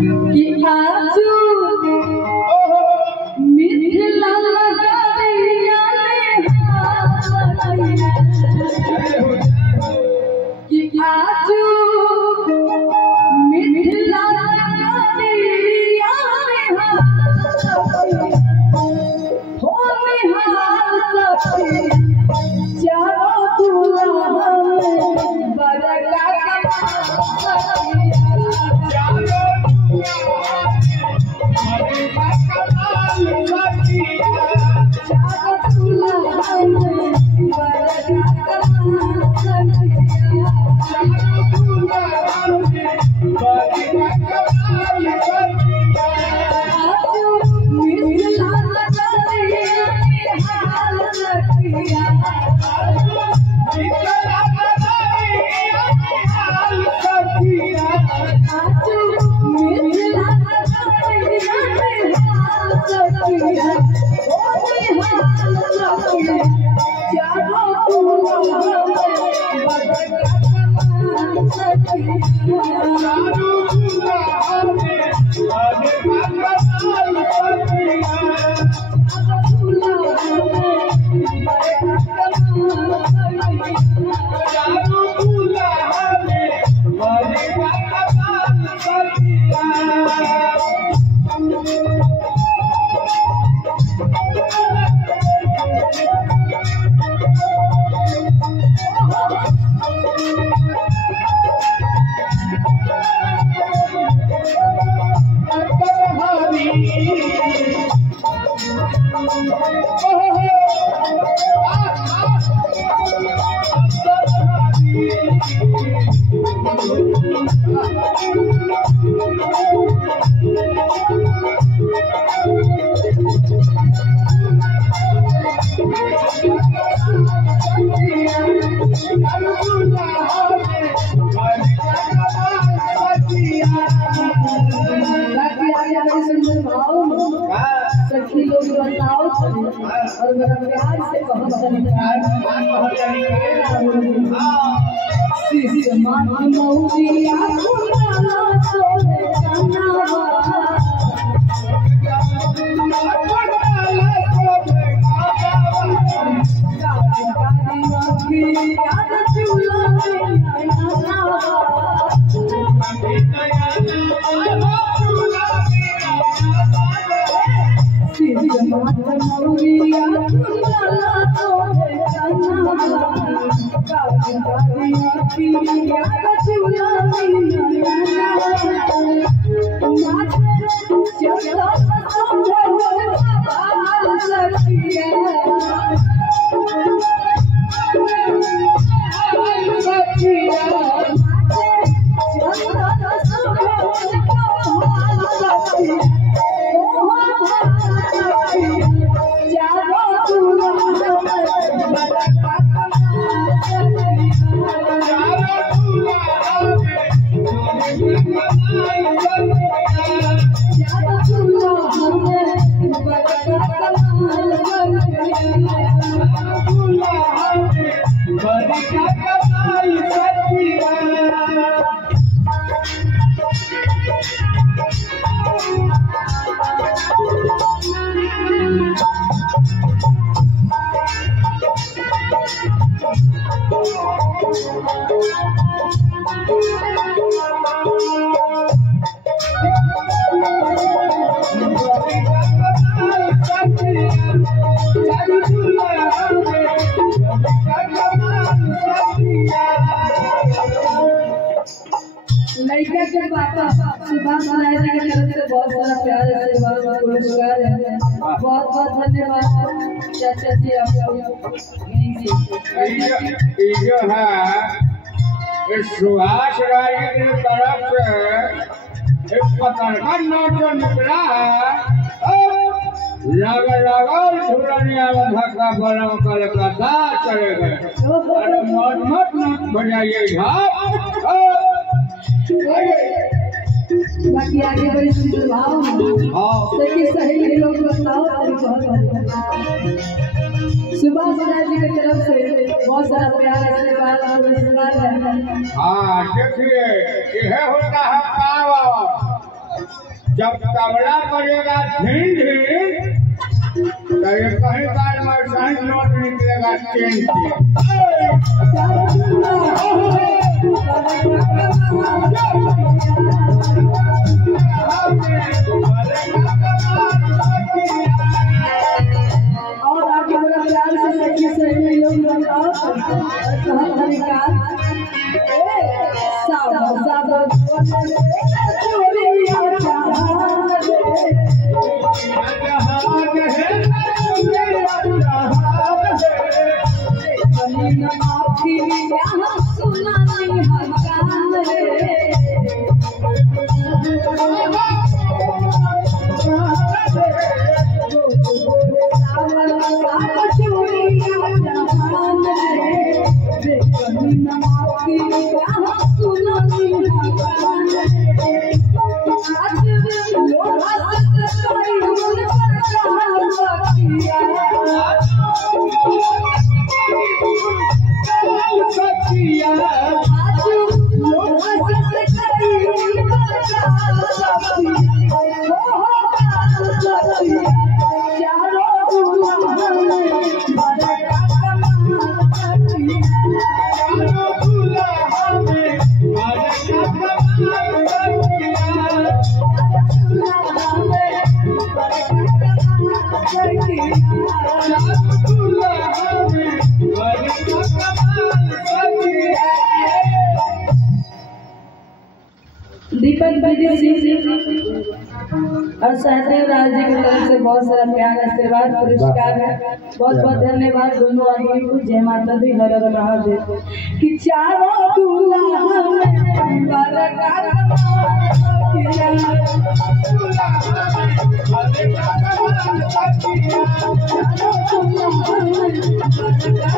कि आजू मिथिला लगरिया कि आजू मिथिला लगरिया हो हाल सब चारों दुआ बरका सखी लोग बताओ और बड़ा प्यार से कहो मौरिया लड़का के पापा सुभाष नारायण जी की तरफ से बहुत सारा प्यार आशीर्वाद पुरस्कार है। बहुत बहुत धन्यवाद चाचा जी आपको। जो है सुभाष राय की तरफ से एक पतंगा नोट निकला है। लगल धुरनिया धक्का बलम कलकत्ता चले गए। अरे मत बजाइए बाकी आगे बड़ी सुंदर भाव सही सही लोग बताओ। सुभाष राज जी की तरफ से बहुत सारा प्यार आशीर्वाद पुरस्कार है। हाँ देखिए यह होता है पावर। जब तबला बजेगा धीन धीन तो ये कहीं काल में साइंस नोट निकलेगा चेन और आप हमारा प्यार से सखी सहेली लोग बताओ हरिकार सावन सावन दीपक विजय सिंह और सहदेव राज जी की तरफ से बहुत सारा प्यार आशीर्वाद पुरस्कार है। बहुत बहुत धन्यवाद दोनों आदमी को। जय माता दी, हर हर महादेव। कि चारों दूल्हा में बरकत किया